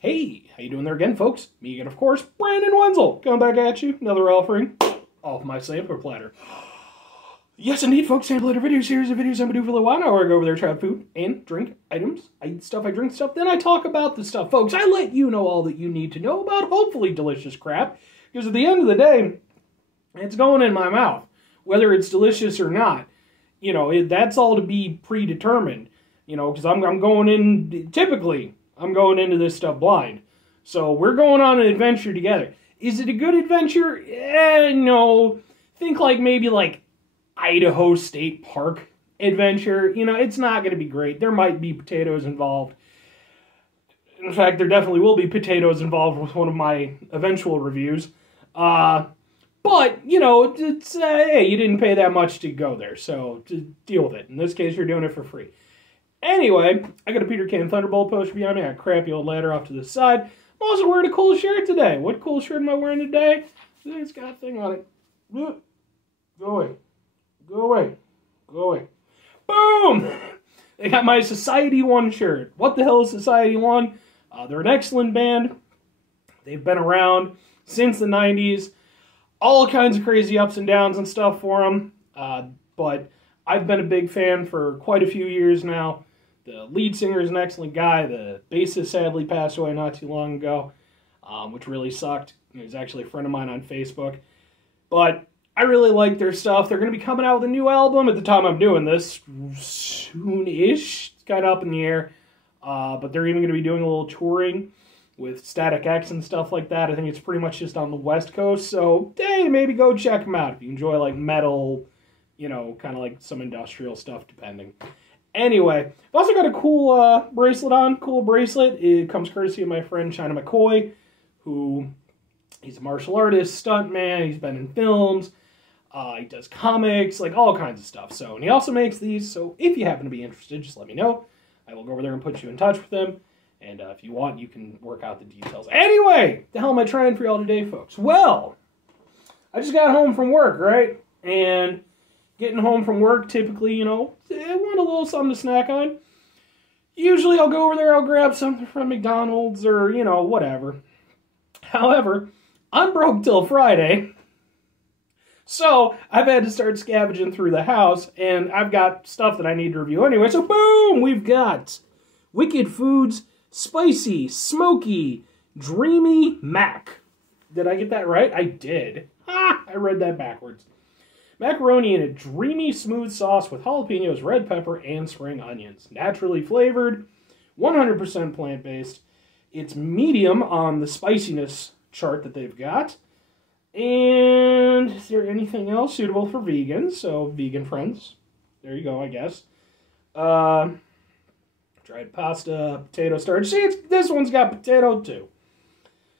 Hey, how you doing there again, folks? Me again, of course, Brandon Wenzel, coming back at you. Another offering off my sampler platter. Yes, indeed, folks, sampler videos, series of videos I'm going to do for a little while now, where I go over there, try out food and drink items. I eat stuff, I drink stuff, then I talk about the stuff. Folks, I let you know all that you need to know about hopefully delicious crap, because at the end of the day, it's going in my mouth, whether it's delicious or not. You know, that's all to be predetermined, you know, because I'm going in, typically, I'm going into this stuff blind. So we're going on an adventure together. Is it a good adventure? No. Think like maybe like Idaho State Park adventure. You know, it's not going to be great. There might be potatoes involved. In fact, there definitely will be potatoes involved with one of my eventual reviews. But, you know, it's, hey, you didn't pay that much to go there, so just deal with it. In this case, you're doing it for free. Anyway, I got a Peter Can Thunderbolt poster behind me. I got a crappy old ladder off to the side. I'm also wearing a cool shirt today. What cool shirt am I wearing today? It's got a thing on it. Go away. Go away. Go away. Boom! They got my Society 1 shirt. What the hell is Society 1? They're an excellent band. They've been around since the 90s. All kinds of crazy ups and downs and stuff for them. But I've been a big fan for quite a few years now. The lead singer is an excellent guy. The bassist sadly passed away not too long ago, which really sucked. He was actually a friend of mine on Facebook. But I really like their stuff. They're going to be coming out with a new album at the time I'm doing this. Soon-ish. It's kind of up in the air. But they're even going to be doing a little touring with Static X and stuff like that. I think it's pretty much just on the West Coast. So, hey, maybe go check them out if you enjoy like metal, you know, kind of like some industrial stuff, depending. Anyway, I've also got a cool bracelet on, cool bracelet. It comes courtesy of my friend China McCoy, who, he's a martial artist, stuntman, he's been in films, he does comics, like all kinds of stuff. So, and he also makes these, so if you happen to be interested, just let me know. I will go over there and put you in touch with him. And if you want, you can work out the details. Anyway, the hell am I trying for y'all today, folks? Well, I just got home from work, right? And getting home from work, typically, you know, I want a little something to snack on. Usually I'll go over there, I'll grab something from McDonald's or, you know, whatever. However, I'm broke till Friday. So I've had to start scavenging through the house, and I've got stuff that I need to review anyway. So boom, we've got Wicked Foods Spicy Smokey Dreamy Mac. Did I get that right? I did. Ha! I read that backwards. Macaroni in a dreamy smooth sauce with jalapenos, red pepper, and spring onions. Naturally flavored, 100% plant-based. It's medium on the spiciness chart that they've got. And is there anything else suitable for vegans? So, vegan friends. There you go, I guess. Dried pasta, potato starch. See, this one's got potato too.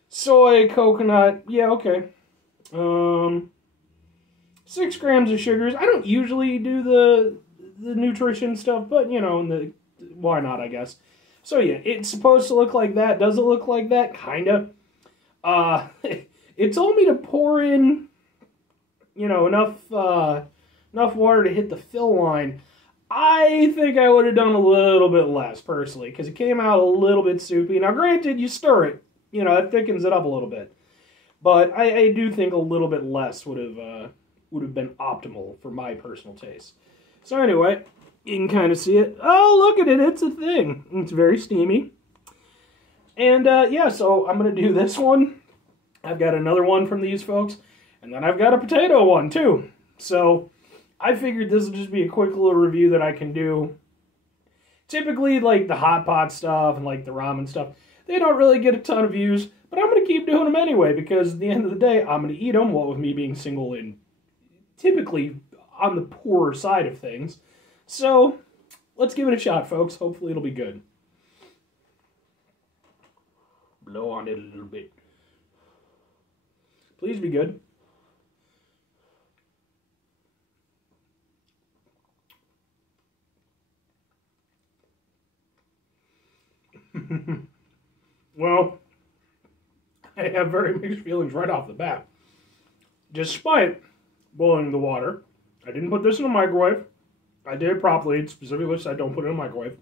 Soy, coconut. Yeah, okay. 6 grams of sugars. I don't usually do the nutrition stuff, but, you know, why not, I guess. So, yeah, it's supposed to look like that. Does it look like that? Kinda. It told me to pour in, you know, enough water to hit the fill line. I think I would have done a little bit less, personally, because it came out a little bit soupy. Now, granted, you stir it. You know, that thickens it up a little bit. But I do think a little bit less would have been optimal for my personal taste. So anyway, you can kind of see it. Oh, look at it. It's a thing. It's very steamy. And, yeah, so I'm going to do this one. I've got another one from these folks. And then I've got a potato one, too. So I figured this will just be a quick little review that I can do. Typically, like the hot pot stuff and like the ramen stuff, they don't really get a ton of views. But I'm going to keep doing them anyway, because at the end of the day, I'm going to eat them, what with me being single and typically on the poorer side of things. So, let's give it a shot, folks. Hopefully it'll be good. Blow on it a little bit. Please be good. Well, I have very mixed feelings right off the bat. Despite boiling the water, I didn't put this in a microwave. I did it properly. It specifically said don't put it in a microwave.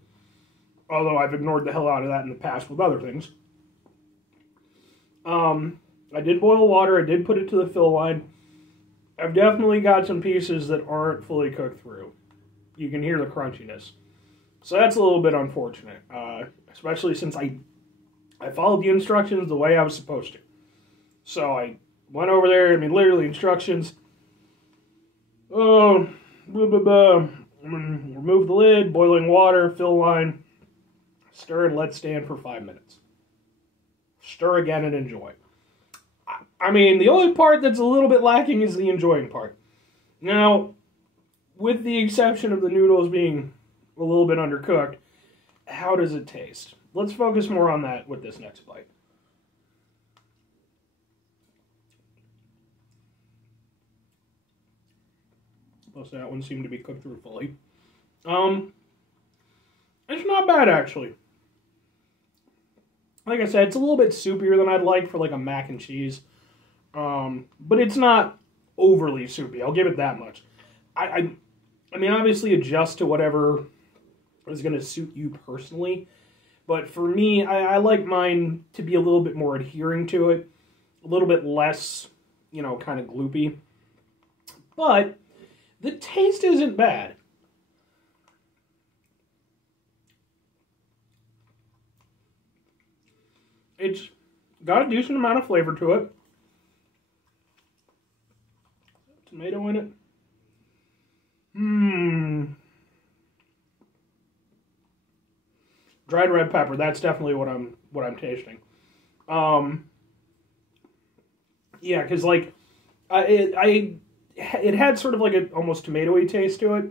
Although I've ignored the hell out of that in the past with other things. I did boil water. I did put it to the fill line. I've definitely got some pieces that aren't fully cooked through. You can hear the crunchiness. So that's a little bit unfortunate, especially since I followed the instructions the way I was supposed to. So I went over there, I mean, literally instructions. Oh, remove the lid, boiling water, fill line, stir and let stand for 5 minutes. Stir again and enjoy. I mean, the only part that's a little bit lacking is the enjoying part. Now, with the exception of the noodles being a little bit undercooked, how does it taste? Let's focus more on that with this next bite. Plus that one seemed to be cooked through fully. It's not bad, actually. Like I said, it's a little bit soupier than I'd like for like a mac and cheese. But it's not overly soupy. I'll give it that much. I mean, obviously adjust to whatever is going to suit you personally. But for me, I like mine to be a little bit more adhering to it. A little bit less, you know, kind of gloopy. But the taste isn't bad. It's got a decent amount of flavor to it. Tomato in it. Dried red pepper. That's definitely what I'm tasting. Yeah, because like it had sort of like an almost tomatoey taste to it.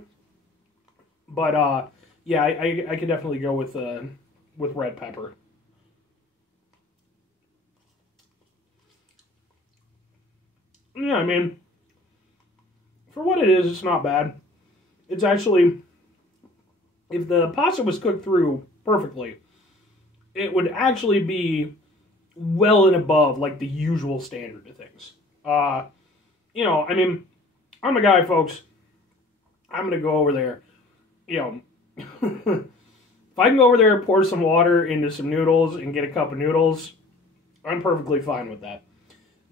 But yeah, I could definitely go with red pepper. Yeah, I mean, for what it is, it's not bad. It's actually, if the pasta was cooked through perfectly, it would actually be well and above, like, the usual standard of things. You know, I mean, I'm a guy, folks. I'm going to go over there, you know, if I can go over there and pour some water into some noodles and get a cup of noodles, I'm perfectly fine with that.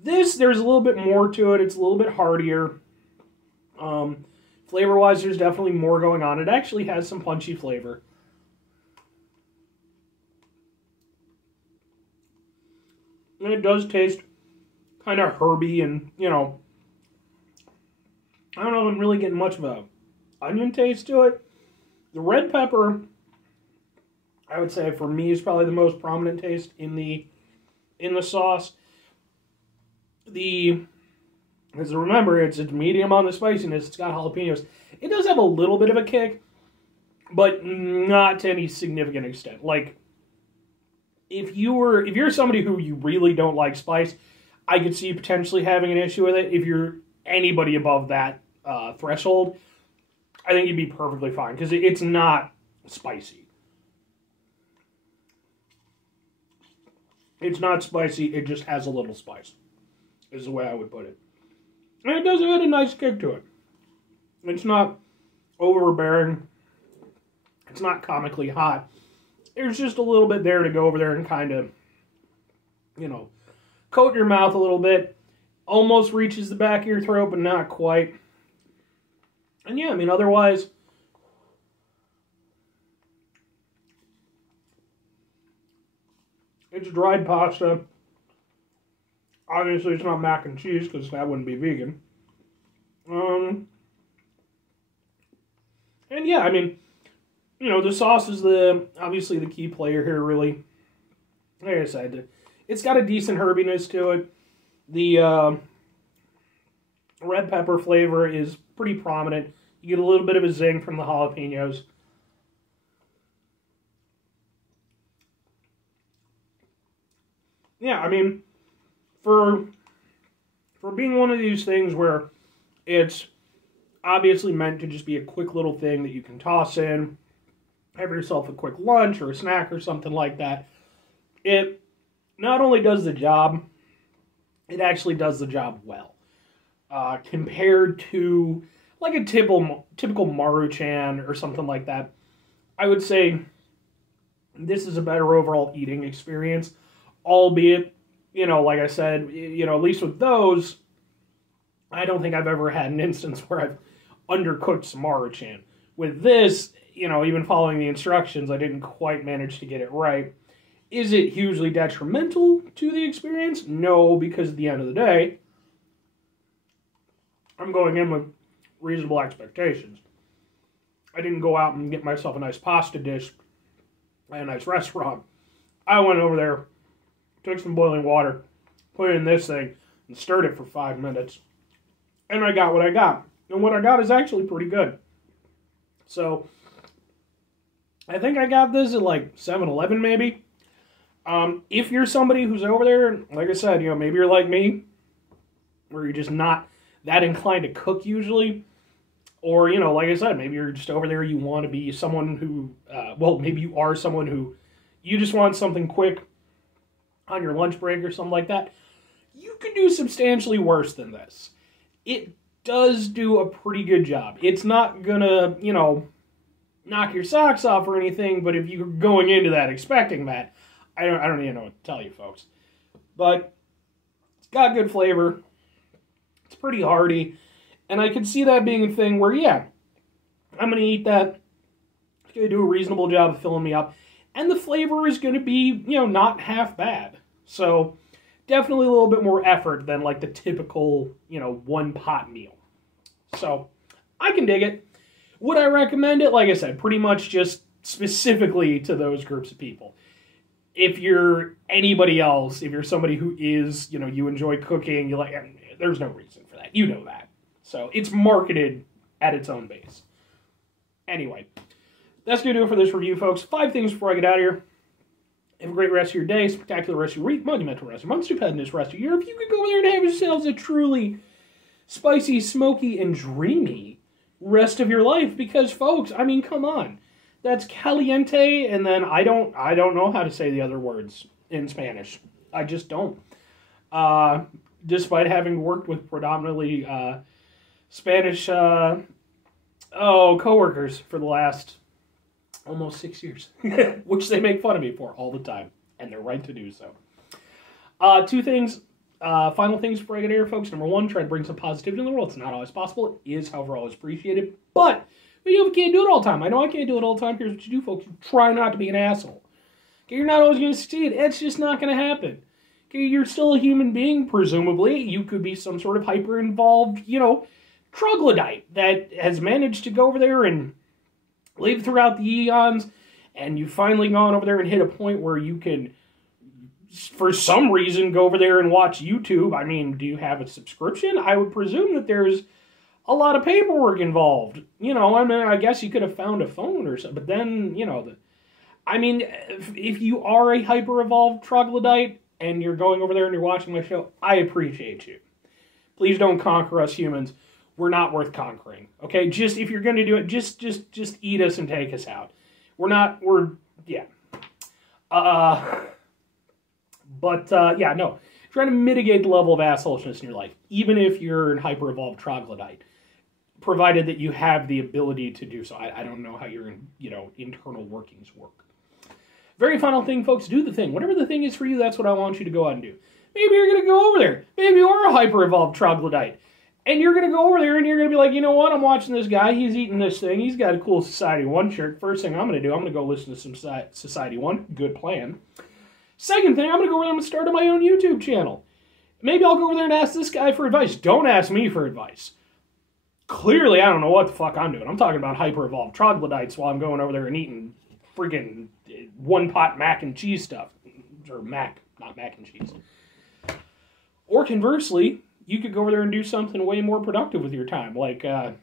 This, there's a little bit more to it. It's a little bit heartier. Flavor-wise, there's definitely more going on. It actually has some punchy flavor. And it does taste kind of herby and, you know, I don't know if I'm really getting much of a onion taste to it. The red pepper, I would say for me, is probably the most prominent taste in the sauce. Because remember, it's medium on the spiciness. It's got jalapenos. It does have a little bit of a kick, but not to any significant extent. Like, if you're somebody who you really don't like spice, I could see you potentially having an issue with it. If you're anybody above that threshold, I think you'd be perfectly fine, because it's not spicy. It's not spicy, it just has a little spice, is the way I would put it. And it does have a nice kick to it. It's not overbearing. It's not comically hot. There's just a little bit there to go over there and kind of, you know, coat your mouth a little bit. Almost reaches the back of your throat, but not quite. And yeah, I mean, otherwise, it's dried pasta. Obviously, it's not mac and cheese, because that wouldn't be vegan. And yeah, I mean, you know, the sauce is obviously the key player here, really. Like I said, it's got a decent herbiness to it. The red pepper flavor is pretty prominent. You get a little bit of a zing from the jalapenos. Yeah, I mean, for being one of these things where it's obviously meant to just be a quick little thing that you can toss in, have yourself a quick lunch or a snack or something like that, it not only does the job, it actually does the job well. Compared to like a typical Maruchan or something like that, I would say this is a better overall eating experience, albeit you know, like I said, you know, at least with those, I don't think I've ever had an instance where I've undercooked some Maruchan. With this, you know, even following the instructions, I didn't quite manage to get it right. Is it hugely detrimental to the experience? No, because at the end of the day, I'm going in with reasonable expectations. I didn't go out and get myself a nice pasta dish at a nice restaurant. I went over there, took some boiling water, put it in this thing, and stirred it for 5 minutes. And I got what I got. And what I got is actually pretty good. So, I think I got this at like 7-Eleven maybe. If you're somebody who's over there, like I said, you know, maybe you're like me, where you're just not that inclined to cook usually. Or, you know, like I said, maybe you're just over there, you want to be someone who, well, maybe you are someone who, you just want something quick on your lunch break or something like that. You could do substantially worse than this. It does do a pretty good job. It's not gonna, you know, knock your socks off or anything, but if you're going into that expecting that, I don't even know what to tell you, folks. But it's got good flavor. It's pretty hearty. And I can see that being a thing where, yeah, I'm going to eat that. It's going to do a reasonable job of filling me up. And the flavor is going to be, you know, not half bad. So, definitely a little bit more effort than, like, the typical, you know, one-pot meal. So, I can dig it. Would I recommend it? Like I said, pretty much just specifically to those groups of people. If you're anybody else, if you're somebody who is, you know, you enjoy cooking, you like, there's no reason for that. You know that. So, it's marketed at its own base. Anyway, that's going to do it for this review, folks. 5 things before I get out of here. Have a great rest of your day, spectacular rest of your week, monumental rest of your month, stupendous rest of your year. If you could go over there and have yourselves a truly spicy, smoky, and dreamy rest of your life. Because, folks, I mean, come on. That's caliente, and then I don't know how to say the other words in Spanish. I just don't. Despite having worked with predominantly Spanish coworkers for the last almost 6 years, which they make fun of me for all the time, and they're right to do so. 2 things, final things before I get here, folks. Number 1, try to bring some positivity in the world. It's not always possible. It is, however, always appreciated. But you know, we can't do it all the time. I know I can't do it all the time. Here's what you do, folks. You try not to be an asshole. Okay, you're not always going to succeed. It's just not going to happen. Okay, you're still a human being, presumably. You could be some sort of hyper-involved, you know, troglodyte that has managed to go over there and live throughout the eons, and you've finally gone over there and hit a point where you can, for some reason, go over there and watch YouTube. I mean, do you have a subscription? I would presume that there's a lot of paperwork involved. You know, I mean, I guess you could have found a phone or something, but then, you know, I mean, if you are a hyper-evolved troglodyte and you're going over there and you're watching my show, I appreciate you. Please don't conquer us humans. We're not worth conquering. Okay, just if you're going to do it, just eat us and take us out. Yeah. Yeah, no. Trying to mitigate the level of assholishness in your life, even if you're a hyper-evolved troglodyte, provided that you have the ability to do so. I don't know how your, you know, internal workings work. Very final thing, folks, do the thing. Whatever the thing is for you, that's what I want you to go out and do. Maybe you're going to go over there. Maybe you are a hyper-evolved troglodyte. And you're going to go over there and you're going to be like, you know what, I'm watching this guy, he's eating this thing, he's got a cool Society 1 shirt. First thing I'm going to do, I'm going to go listen to some Society 1. Good plan. Second thing, I'm going to go over there and start my own YouTube channel. Maybe I'll go over there and ask this guy for advice. Don't ask me for advice. Clearly, I don't know what the fuck I'm doing. I'm talking about hyper-evolved troglodytes while I'm going over there and eating freaking one-pot mac and cheese stuff. Or mac, not mac and cheese. Or conversely, you could go over there and do something way more productive with your time. Like, I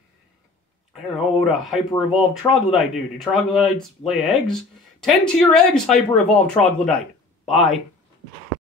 don't know, what would a hyper-evolved troglodyte do? Do troglodytes lay eggs? Tend to your eggs, hyper-evolved troglodyte. Bye.